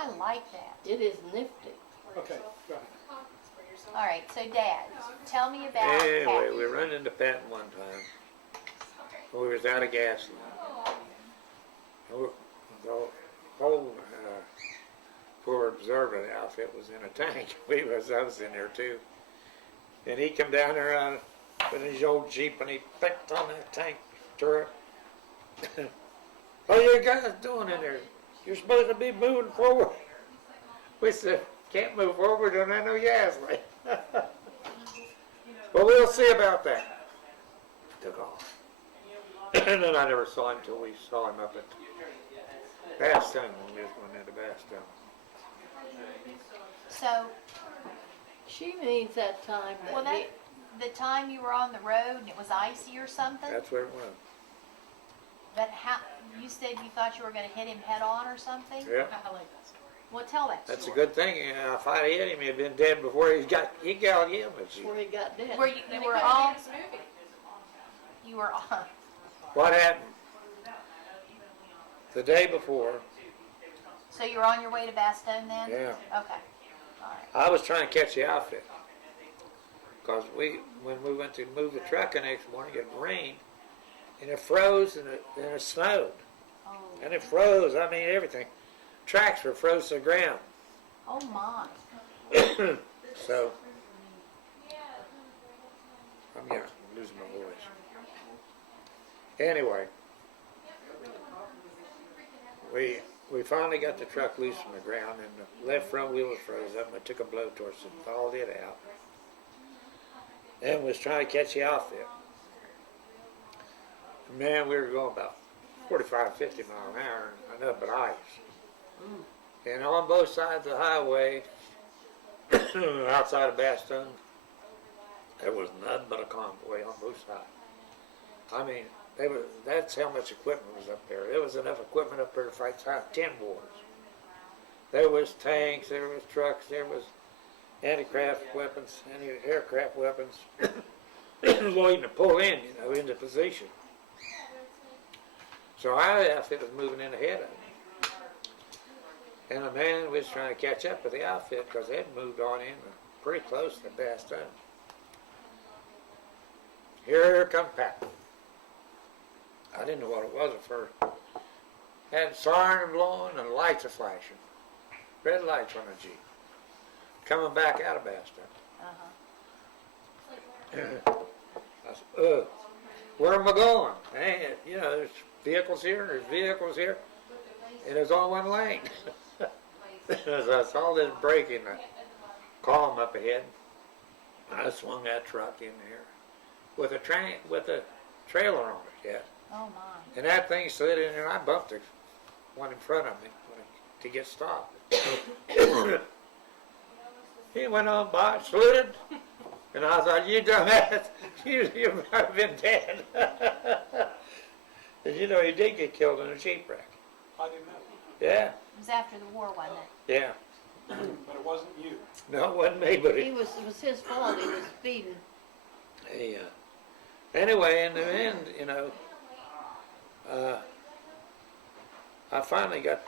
I like that. It is nifty. Okay, go ahead. All right, so Dad, tell me about Anyway, Pat. we run into Patton one time. We was out of gasoline. The whole poor observant outfit was in a tank. I was in there too. And he come down there with his old Jeep and he picked on that tank turret. What are you guys doing in there? You're supposed to be moving forward. We said, can't move forward, don't have no gasoline. Well, we'll see about that. Took off. And then I never saw him until we saw him up at Bastogne, when we was going into Bastogne. So, She means that time that well, the time you were on the road and it was icy or something. That's where it went. But how? You said you thought you were going to hit him head on or something. Yeah. I like that story. Well, tell that That's a story. good thing. If I'd hit him, he'd been dead before he got him. before he got dead. Were you Then were it could've all been this movie. you were all, What happened? The day before, so you were on your way to Bastogne then? yeah, Okay. All right. I was trying to catch the outfit. Because when we went to move the truck the next morning, it rained, and it froze, and it snowed. Oh. And it froze, I mean, everything. Tracks were froze to the ground. Oh my. So, I'm losing my voice. Anyway, we finally got the truck loose from the ground, and the left front wheel was froze up, and I took a blowtorch and hauled it out. And was trying to catch the outfit. Man, we were going about 45, 50 miles an hour, and nothing but ice. And on both sides of the highway, outside of Bastogne, there was nothing but a convoy on both sides. I mean, that's how much equipment was up there. There was enough equipment up there to fight 10 wars. There was tanks, there was trucks, there was anti-aircraft weapons, waiting to pull in, into position. So our outfit was moving in ahead of me. And the man was trying to catch up with the outfit because they had moved on in pretty close to Bastogne. Here come Pat. I didn't know what it was at first. Had siren blowing and lights are flashing. Red lights on the Jeep. Coming back out of Bastogne. I said, where am I going? Man, there's vehicles here and there's vehicles here. And there's only one lane. So I saw this break in the column up ahead. I swung that truck in there with a trailer on it yet. Oh my. And that thing slid in there, and I bumped the one in front of me to get stopped. He went on by, slid, and I thought, you dumbass, you might have been dead. And he did get killed in a Jeep wreck. I didn't know. Yeah, It was after the war, wasn't it? yeah. But it wasn't you. No, it wasn't me, but It was his fault. He was speeding. Anyway, in the end, I finally got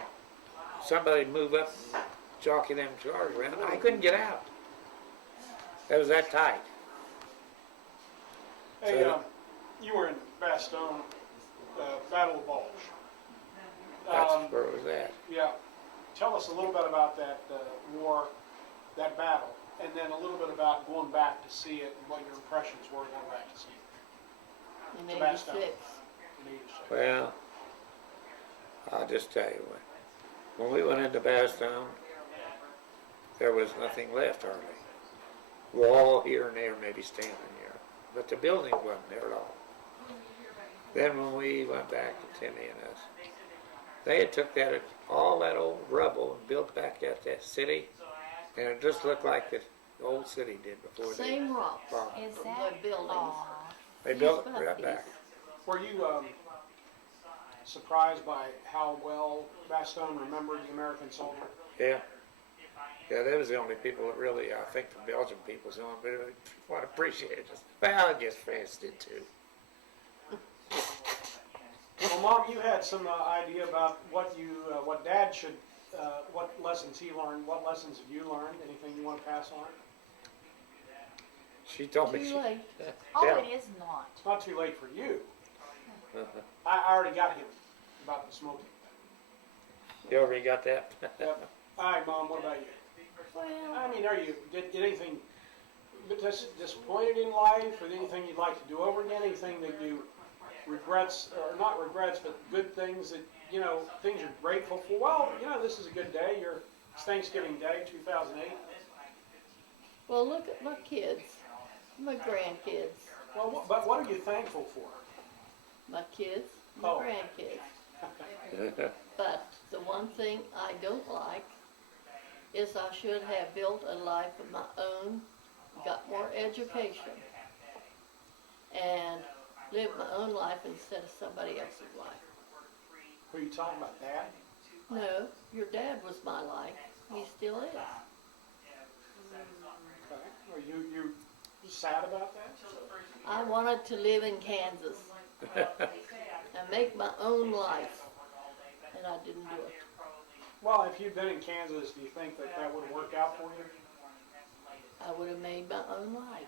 somebody to move up and jockey them cars around. I couldn't get out. It was that tight. Hey, So- you were in Bastogne, Battle of Bulge. That's where it was at. Yeah. Tell us a little bit about that war, that battle, and then a little bit about going back to see it and what your impressions were going back to see it In To Bastogne. 86. in 86. Well, I'll just tell you when we went into Bastogne, there was nothing left hardly. Wall here and there, maybe standing here, but the building wasn't there at all. Then when we went back to Timmy and us, they had took all that old rubble and built back that city, and it just looked like the old city did before Same rocks. bombed. Is The that buildings. Aw. They built it right back. Were you surprised by how well Bastogne remembered the American soldier? Yeah. Yeah, they was the only people that really, I think the Belgian people's the only people that appreciated us. Well, I guess France did too. Well, Mom, you had some idea about what Dad should what lessons he learned, what lessons have you learned, anything you want to pass on? She told me Too she. late. Oh, Yeah. it is not. It's not too late for you. I already got him about the smoking. You already got that? Yep. All right, Mom, what about you? Well, I mean, did anything disappointed in life, or anything you'd like to do over again? Anything that you regrets, or not regrets, but good things that, things you're grateful for? Well, this is a good day. It's Thanksgiving Day, 2008. well, look at my kids, my grandkids, Well, but what are you thankful for? my kids, my Oh. grandkids. But the one thing I don't like is I should have built a life of my own, got more education, and lived my own life instead of somebody else's life. Who are you talking about, Dad? No, your dad was my life. He still is. Okay. Are you sad about that? I wanted to live in Kansas and make my own life, and I didn't do it. Well, if you'd been in Kansas, do you think that would have worked out for you? I would have made my own life.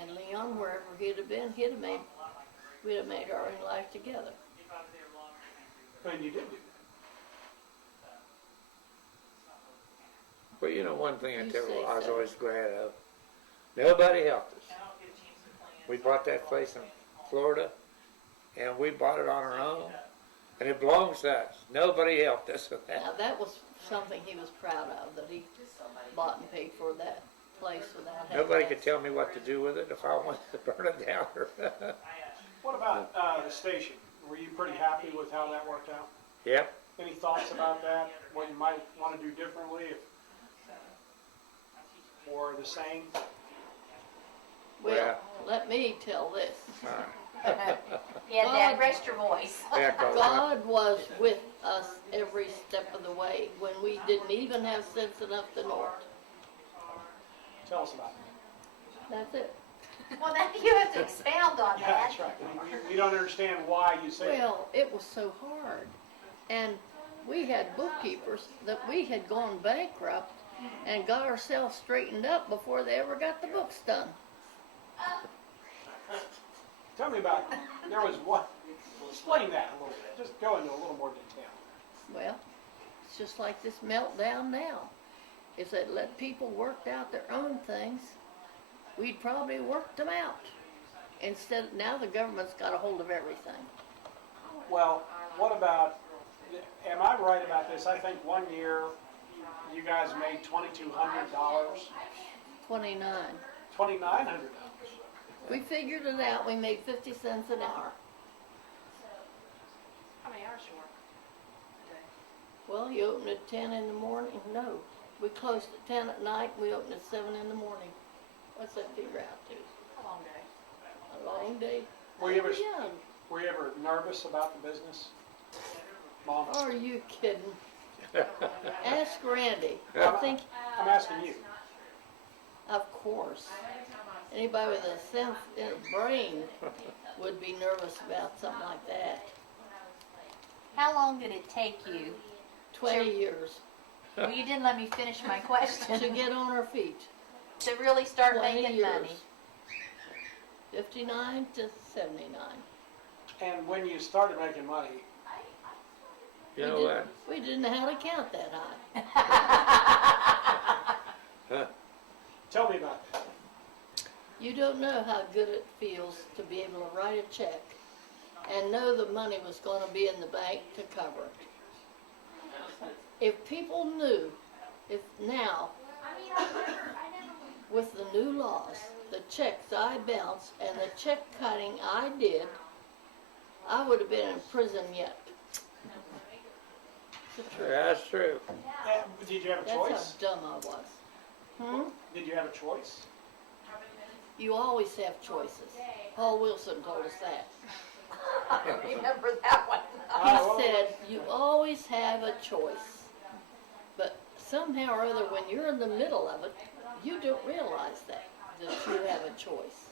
And Leon, wherever he'd have been, we'd have made our own life together. And you did do Well, one thing I You tell you, say I was so. always glad of. Nobody helped us. We bought that place in Florida, and we bought it on our own, and it belongs to us. Nobody helped us with Now, that. that was something he was proud of, that he bought and paid for that place without having Nobody to could tell me what to do with it if I wanted to burn it down. it. What about the station? Were you pretty happy with how that worked out? Yep. Any thoughts about that? What you might want to do differently, or the same? Well, let me tell this. Yeah, Dad, God. rest your voice. Yeah, 'cause God was with us every step of the way when we didn't even have sense enough to know it. Tell us about it. That's it. Well, now you have to expound on Yeah, that. that's right. We don't understand why you say that. Well, it was so hard. And we had bookkeepers that we had gone bankrupt and got ourselves straightened up before they ever got the books done. Tell me about it. There was what? Explain that a little bit. Just go into a little more detail. Well, it's just like this meltdown now. If they'd let people work out their own things, we'd probably worked them out. Instead, now the government's got a hold of everything. Well, what about, am I right about this? I think one year you guys made $2,200, 29. $2,900. We figured it out. We made 50 cents an hour. How many hours you work? Well, you open at 10 in the morning? No. We closed at 10 at night. We open at 7 in the morning. What's that figure out to? A long day. A long day. Were you ever, Young. were you ever nervous about the business? Mom? Are you kidding? Ask Randy. I think, I'm asking you. of course, anybody with a sense in a brain would be nervous about something like that. How long did it take you? 20 years Well, you didn't let me finish my question. to get on our feet. To really start 20 making years. money. 59 to 79. And when you started making money, You know what? We didn't know how to count that high. tell me about that. You don't know how good it feels to be able to write a check and know the money was going to be in the bank to cover it. If people knew, if now, with the new laws, the checks I bounced and the check cutting I did, I would have been in prison yet. It's the truth. That's true. Did you have a That's choice? how dumb I was. Hmm? Did you have a choice? You always have choices. Paul Wilson told us that. I don't remember that one. He said, you always have a choice. But somehow or other, when you're in the middle of it, you don't realize that you have a choice.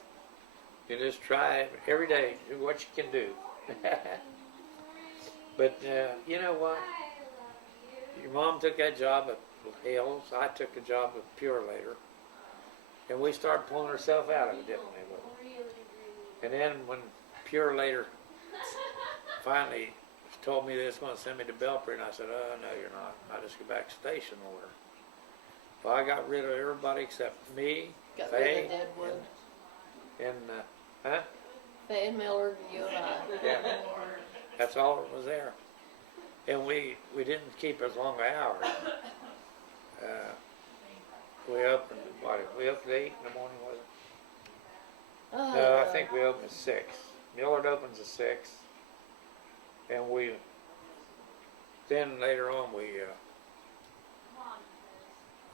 You just try every day, do what you can do. But you know what? your mom took that job at Hills, I took a job at Pure later. And we started pulling ourselves out of it, didn't we? And then when Pure later finally told me they was going to send me to Belpre, and I said, oh, no, you're not. I just go back to station order. Well, I got rid of everybody except me, Got rid Faye, of Deadwood. and Faye and Miller, and you and I. yeah, that's all that was there. And we didn't keep as long hours. We opened, we opened at 8 in the morning, was it? Oh, No, I think we opened at 6. Millard opens at 6. And then later on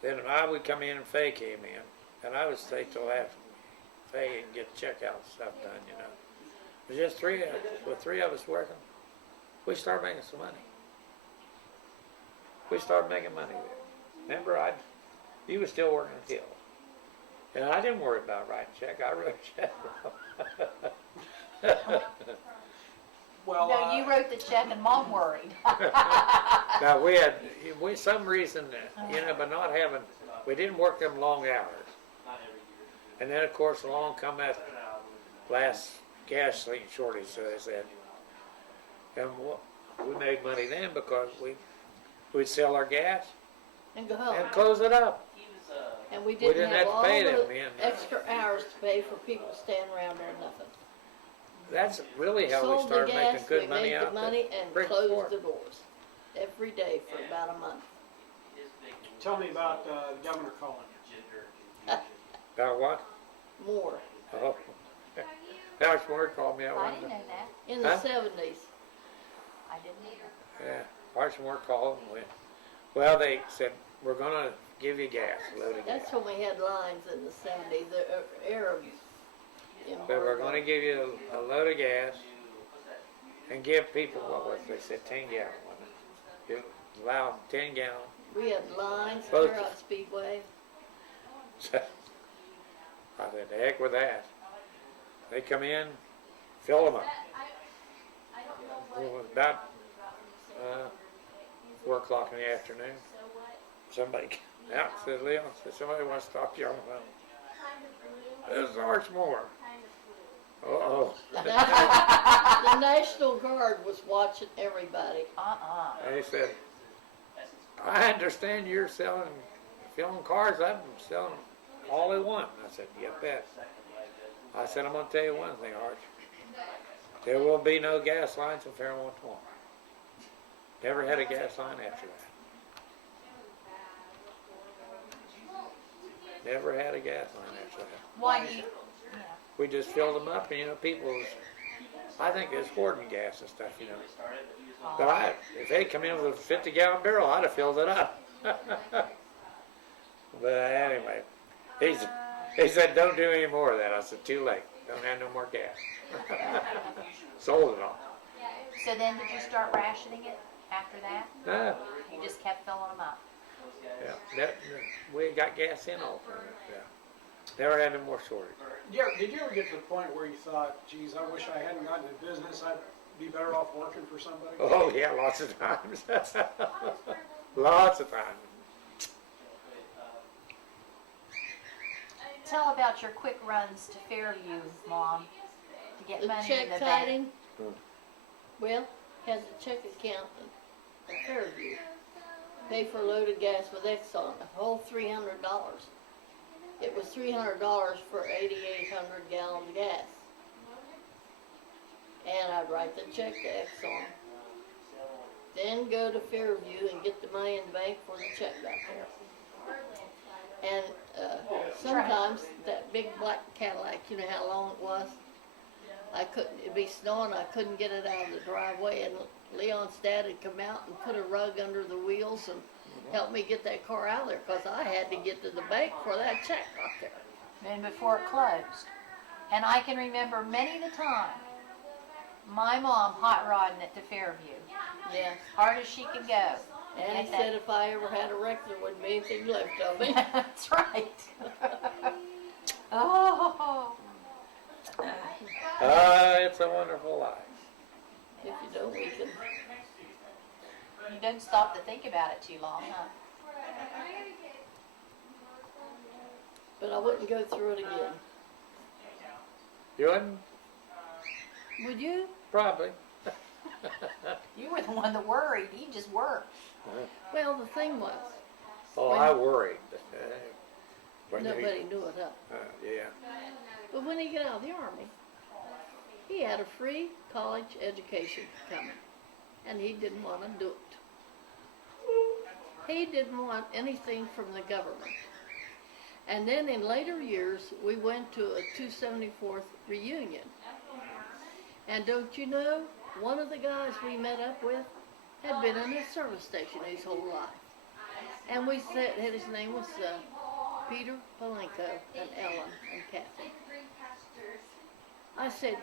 then I would come in and Faye came in. And I would stay till after Faye and get checkout stuff done, you know. It was just with three of us working, we started making some money. We started making money there. Remember, you was still working at Hill. And I didn't worry about writing check. I wrote check. Well, No, you wrote the check and Mom worried. Now we some reason, you know, by not having, we didn't work them long hours. And then of course along come that last gas leak shortage, so they said. And we made money then because we'd sell our gas and go home. and close it up. And we didn't didn't have have to all pay them, the man. extra hours to pay for people to stand around doing nothing. That's really how we Sold the started gas, making good we money made out the money there. and Bring closed forth. the doors every day for about a month. tell me about Governor Cullen. About what? More. Oh. Alex Moore called me out I one didn't day. know that. In the Huh? 70s. I didn't know. Yeah, Alex Moore called and well, they said, we're gonna give you gas, a load of gas. That's when we had lines in the 70s, the Arabs. But we're gonna give you a load of gas and give people, what was it? They said 10 gallon, wasn't it? You allow them 10 gallon. We had lines Both. here on Speedway. So I said, the heck with that. They come in, fill them up. It was about 4 o'clock in the afternoon. Somebody came out and said, Leon, said, somebody wants to talk to you on the phone. This is Archmore. Uh-oh. The National Guard was watching everybody. They said, I understand you're filling cars. I've been selling all they want. I said, you bet. I said, I'm going to tell you one thing, Arch. There will be no gas lines in Fairmont tomorrow. Never had a gas line after that. Never had a gas line after that. Why do you? Yeah. We just filled them up, and you know, people was, I think it's hoarding gas and stuff, you know. But if they come in with a 50-gallon barrel, I'd have filled it up. But anyway, he said, don't do any more of that. I said, too late. Don't have no more gas. Sold it all. So then did you start rationing it after that? No, You just kept filling them up. yeah, we got gas in all the time. Yeah. Never had no more shortage. Did you ever get to the point where you thought, geez, I wish I hadn't gotten into business, I'd be better off working for somebody? Oh yeah, lots of times. Lots of times. Tell about your quick runs to Fairview, Mom, to get The money check in the kiting, Hmm. well, had the check account at Fairview. Pay for a load of gas with Exxon, a whole $300. It was $300 for 8,800 gallons of gas. And I'd write the check to Exxon. Then go to Fairview and get the money in the bank before the check got there. And sometimes that big black Cadillac, you know how long it was? It'd be snowing, I couldn't get it out of the driveway, and Leon's dad had come out and put a rug under the wheels and helped me get that car out of there, because I had to get to the bank before that check got there. and before it closed. And I can remember many the time my mom hot rodding it to Fairview, Yeah. hard as she could go. And he Get that- said if I ever had a wreck, there wouldn't be anything left of me. That's right. Oh. It's a wonderful life. If you don't, we can. You don't stop to think about it too long, huh? But I wouldn't go through it again. You wouldn't? Would you? Probably. You were the one that worried. He just worked. Well, the thing was, Oh, When- I worried. When nobody knew it up. yeah. But when he got out of the Army, he had a free college education coming. And he didn't want to do it. He didn't want anything from the government. And then in later years, we went to a 274th reunion. And don't you know, one of the guys we met up with had been in a service station his whole life. And we said, his name was Peter Palenko and Ellen and Kathy. I said,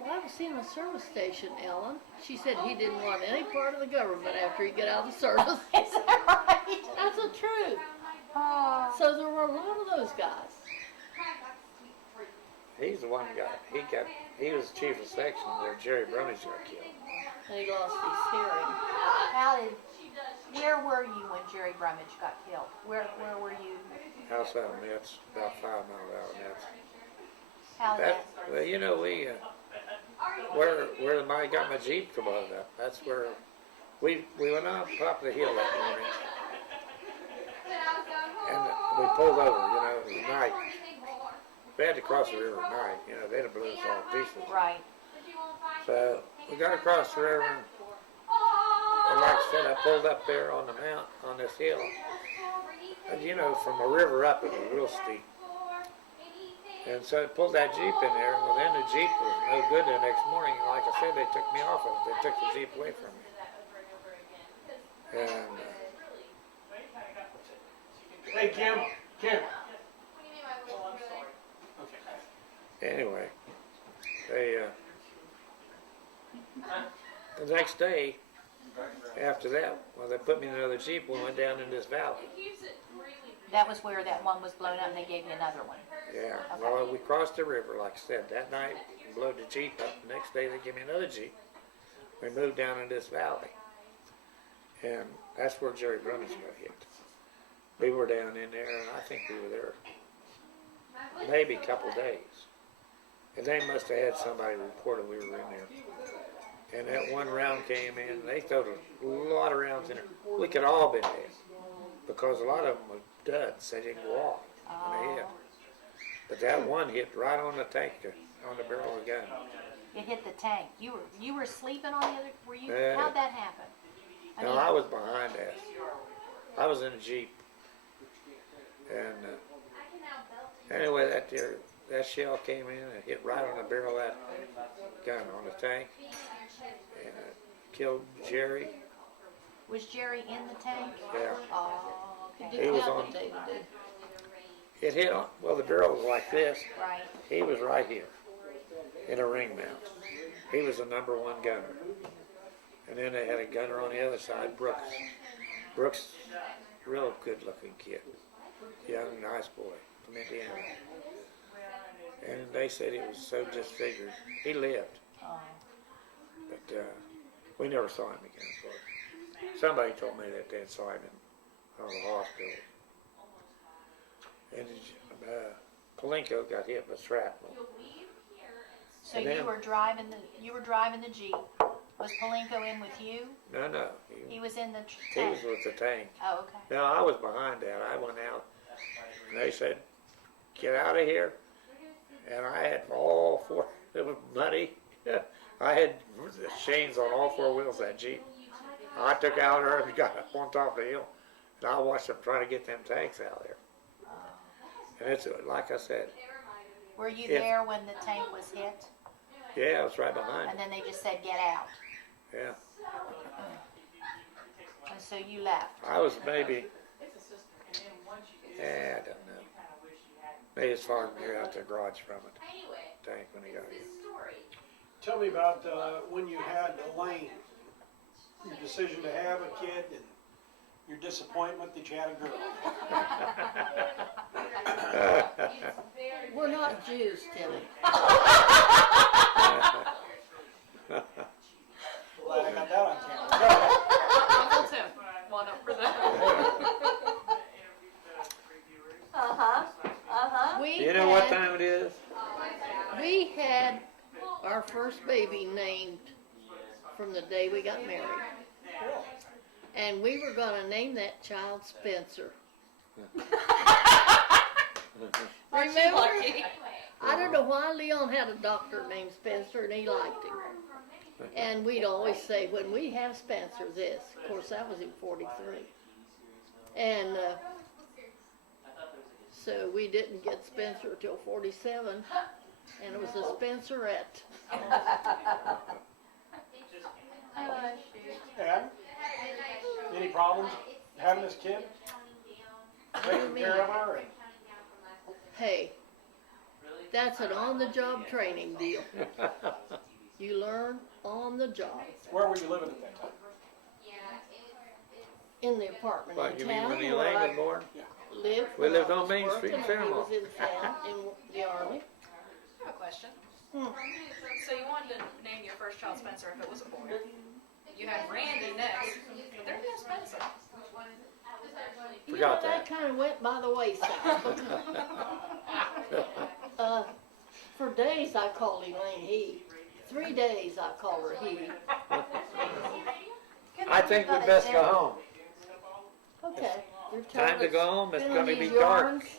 well, I was in a service station, Ellen. She said he didn't want any part of the government after he got out of the service. Is that right? That's the truth. Oh. So there were a lot of those guys. He's the one guy. He was chief of section where Jerry Brumage got killed. And he lost his hearing. Where were you when Jerry Brumage got killed? Where were you? Outside of Metz, about 5 miles out of Metz. How did that? Well, you know, where I got my Jeep commode up, that's where we went on top of the hill that morning. And we pulled over, you know, it was night. We had to cross the river at night, you know, they'd have blew us all to pieces. Right. So we got across the river, and like I said, I pulled up there on the mount, on this hill. And you know, from a river up, it was real steep. And so I pulled that Jeep in there, well then the Jeep was no good the next morning. And like I said, they took me off of it. They took the Jeep away from me. And Hey, Kim. anyway, they, the next day, after that, well, they put me in another Jeep and we went down in this valley. That was where that one was blown up and they gave you another one. Yeah, well, we crossed the river, like I said, that night, blew the Jeep up. The next day, they gave me another Jeep. We moved down in this valley. And that's where Jerry Brumage got hit. We were down in there, and I think we were there maybe a couple days. And they must have had somebody reported we were in there. And that one round came in, and they threw a lot of rounds in there. We could all been dead, because a lot of them were duds. They didn't go off when they hit. But that one hit right on the tank, on the barrel of the gun. It hit the tank. You were sleeping on the other. Were you? Yeah. How'd that happen? No, I was behind that. I was in a Jeep. And anyway, that shell came in and hit right on the barrel of that gun on the tank. And it killed Jerry. Was Jerry in the tank? Yeah. Oh, He okay. didn't was have on- a day to day. It hit on, well, the barrel was like this. Right. He was right here in a ring mount. He was the number one gunner. And then they had a gunner on the other side, Brooks. Brooks, real good looking kid. Young, nice boy from Indiana. And they said he was so disfigured. He lived, Oh. but we never saw him again, of course. Somebody told me that they saw him in the hospital. And Palenko got hit with shrapnel. So And you then- were driving the Jeep. Was Palenko in with you? No, He was in the he tank. was with the tank. Oh, okay. No, I was behind that. I went out, and they said, "Get out of here." And I had all four. It was muddy. I had chains on all four wheels of that Jeep. I took out there and got up on top of the hill, and I watched them trying to get them tanks out there. And it's like I said, Were you If- there when the tank was hit? yeah, I was right behind And them. then they just said, get out. Yeah, And so you left. I was maybe, I don't know, maybe as far as you're out the garage from it, tank when he got here. Tell me about when you had Elaine, your decision to have a kid, and your disappointment that you had a girl. We're not Jews, Timmy. Glad I got that on camera. Go ahead. You know what time it is? We had our first baby named from the day we got married. And we were going to name that child Spencer. Remember? I don't know why Leon had a doctor named Spencer and he liked him. And we'd always say, when we have Spencer, this. Of course, that was in 43. And so we didn't get Spencer till 47. And it was a Spencerette. And any problems having this kid? Taking care of her? And Hey, that's an on-the-job training deal. You learn on the job. where were you living at that time? In the apartment What, in you mean town when where Elaine I was born? lived. We when lived I on was Main working, Street in and he Fairmont. was in town in the Army. I have a question. Hmm. So you wanted to name your first child Spencer if it was a boy. You had Randy next, but there's no Spencer. You know, Forgot that that. kind of went by the wayside. For days I called Elaine he. 3 days I called her he. I think we best go home. Okay. You're Time to go home. It's spinning going to be these yarns. dark.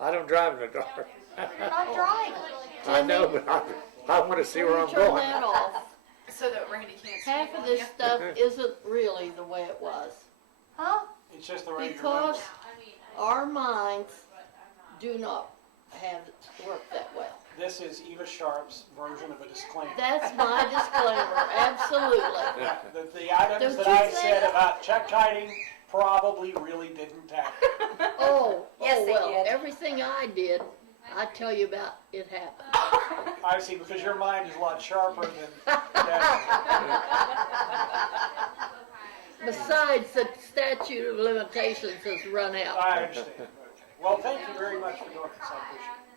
I don't drive in the dark. You're not driving. I know, but I want to see where I'm Turn going. that off. So that Randy can't Half speak of on this you. stuff isn't really the way it was. Huh? It's just the way you Because our minds do not have it work that well. This is Eva Sharp's version of a disclaimer. That's my disclaimer, absolutely. The items Don't that you I think- said about check kiting probably really didn't happen. Oh, Yes, they well, did. everything I did, I tell you about it happened. I see, because your mind is a lot sharper than that. Besides, the statute of limitations has run out. I understand. Well, thank you very much for doing this. I appreciate it.